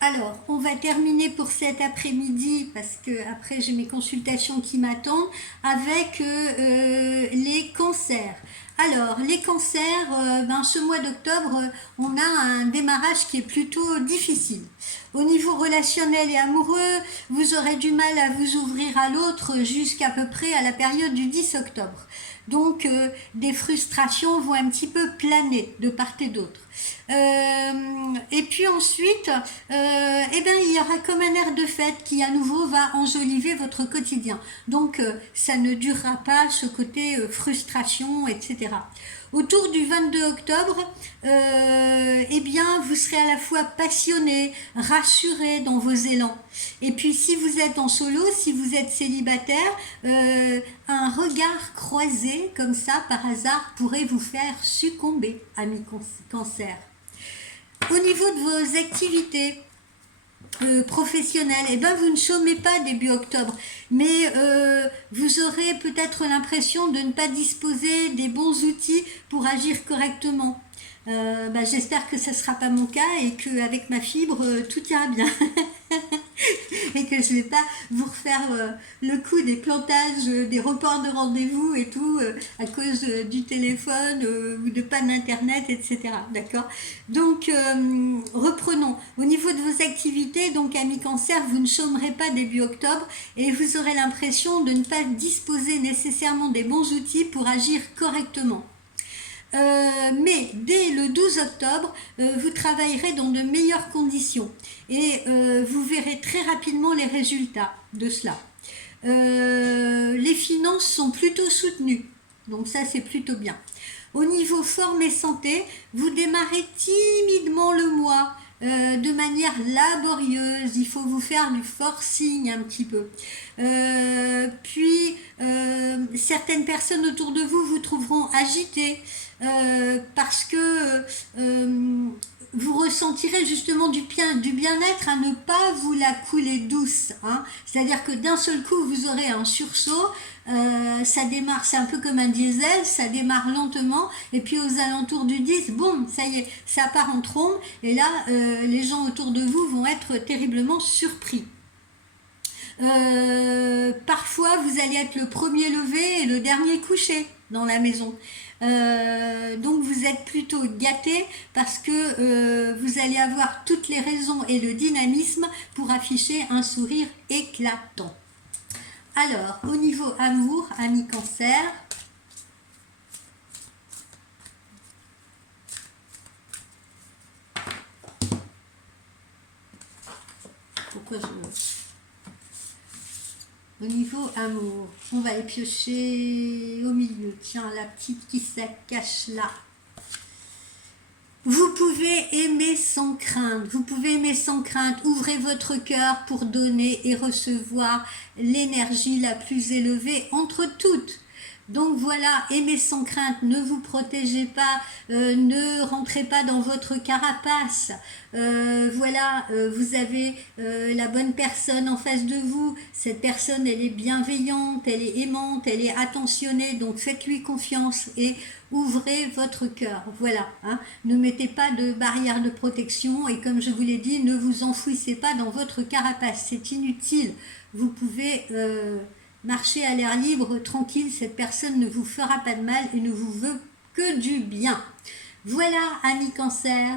Alors, on va terminer pour cet après-midi parce que après j'ai mes consultations qui m'attendent avec les cancers. Alors, les cancers, ce mois d'octobre, on a un démarrage qui est plutôt difficile. Au niveau relationnel et amoureux, vous aurez du mal à vous ouvrir à l'autre jusqu'à peu près à la période du 10 octobre. Donc, des frustrations vont un petit peu planer de part et d'autre. Et puis ensuite, il y aura comme un air de fête qui à nouveau va enjoliver votre quotidien. Donc ça ne durera pas ce côté frustration, etc. Autour du 22 octobre, vous serez à la fois passionné, rassuré dans vos élans. Et puis si vous êtes en solo, si vous êtes célibataire, un regard croisé comme ça par hasard pourrait vous faire succomber, ami cancer. Au niveau de vos activités professionnelles, vous ne chômez pas début octobre, mais vous aurez peut-être l'impression de ne pas disposer des bons outils pour agir correctement. J'espère que ce ne sera pas mon cas et qu'avec ma fibre, tout ira bien. Et que je ne vais pas vous refaire le coup des plantages, des reports de rendez-vous et tout, à cause du téléphone ou de panne d'internet, etc. D'accord? Donc, reprenons. Au niveau de vos activités, donc amis cancer, vous ne chômerez pas début octobre et vous aurez l'impression de ne pas disposer nécessairement des bons outils pour agir correctement. Mais dès le 12 octobre, vous travaillerez dans de meilleures conditions et vous verrez très rapidement les résultats de cela. Les finances sont plutôt soutenues, donc ça c'est plutôt bien. Au niveau forme et santé, vous démarrez timidement le mois, de manière laborieuse, il faut vous faire du forcing un petit peu. Certaines personnes autour de vous vous trouveront agitées parce que vous ressentirez justement du bien-être à ne pas vous la couler douce. Hein. C'est-à-dire que d'un seul coup, vous aurez un sursaut. Ça démarre, c'est un peu comme un diesel, ça démarre lentement et puis aux alentours du 10, boum, ça y est, ça part en trombe et là, les gens autour de vous vont être terriblement surpris. Parfois, vous allez être le premier levé et le dernier couché dans la maison. Donc vous êtes plutôt gâté parce que vous allez avoir toutes les raisons et le dynamisme pour afficher un sourire éclatant. Alors, au niveau amour, ami cancer, pourquoi je... Au niveau amour, on va les piocher au milieu. Tiens, la petite qui se cache là. Vous pouvez aimer sans crainte, vous pouvez aimer sans crainte, ouvrez votre cœur pour donner et recevoir l'énergie la plus élevée entre toutes. Donc voilà, aimez sans crainte, ne vous protégez pas, ne rentrez pas dans votre carapace. Vous avez la bonne personne en face de vous. Cette personne, elle est bienveillante, elle est aimante, elle est attentionnée. Donc faites-lui confiance et ouvrez votre cœur. Voilà, hein. Ne mettez pas de barrière de protection et comme je vous l'ai dit, ne vous enfouissez pas dans votre carapace. C'est inutile. Vous pouvez... marchez à l'air libre, tranquille, cette personne ne vous fera pas de mal et ne vous veut que du bien. Voilà, amis cancer.